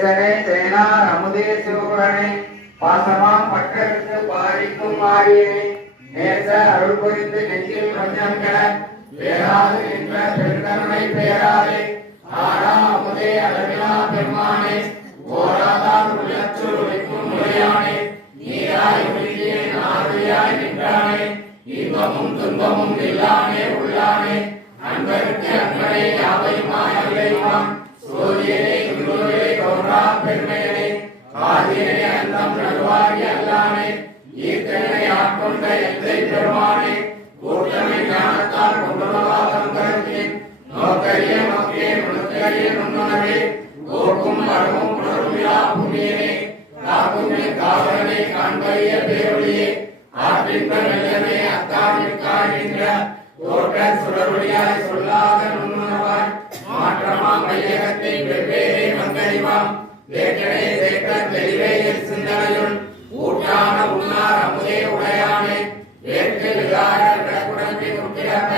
தேசனே சேனார் அமுதே சிவபுரனே பாசமாம் பட்டருக்கு பாரிக்கும் மாறியனே நேச அருள் புரிந்து நெஞ்சில் கொஞ்சம் கட பேராது நின்ற பெருந்தன்மை பேராதே. ஆடா அமுதே அளவிலா பெருமானே ஓராதார் உள்ளச்சுள் ஒழிக்கும் முறையானே. நீராய் ஒழுகிய நாவியாய் நின்றானே. இன்பமும் துன்பமும் இல்லானே உள்ளானே. அன்பருக்கு அன்பனே யாவையுமாய் அல்லையுமாம் பெருமையனே காதியனே அந்தம் நல்வாரி அல்லானே ஈர்த்தனை ஆட்கொண்ட எந்தை பெருமானே கூட்டமை ஞானத்தால் கொண்டுள்ளவாதம் கருத்தேன் நோக்கரிய மக்கே நுணுக்கரிய நுண்ணுணவே ஓக்கும் வரவும் உணர்விழா புண்ணியனே காக்குமே என் காவலனை காண்பறிய பேரொழியே ஆற்றின்ற மெல்லமே அத்தாவிற்காகின்ற தோற்ற சுடரொழியாய் சொல்லாத நுண்ணுணவாய் மாற்றமா மையகத்தை வெவ்வேறு வேட்டனே தேக்க தெளிவே சிந்தனையுள் ஊட்டான உண்ணார் அமுதே உடையானே. வேட்கை விகார விடக்குடம்பி முட்டியாக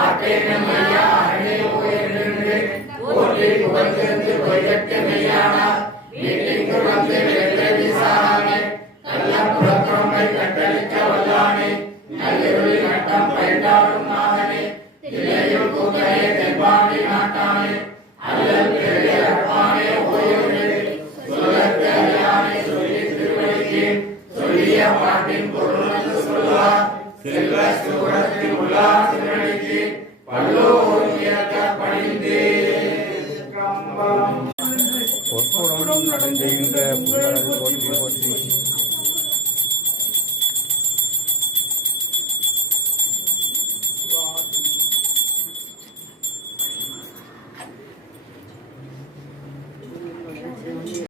ஆற்றேன மையா அரணே போயிருந்து போற்றி புகழ்ந்திருந்து பொய்கட்டு மெய்யானா வீட்டிற்கு வந்து வெள்ளை வீசாராமே நல்ல புறப்புறமை கட்டளிக்க வல்லானே. நல்லிருளி நட்டம் பயன்றாடும் நாதனே இல்லையும் கூத்தரே தென்பாண்டி நாட்டானே. அல்லல் பெரிய கேட்கின் சொல்லிய மாட்டின் பொருளுக்கு சொல்லுவார் செல்வ சுகுணத்தில் உள்ளார் சிறனைக்கு பல்லோரும் இயக்க பணிந்தே நடந்துகின்ற போற்றி போற்றி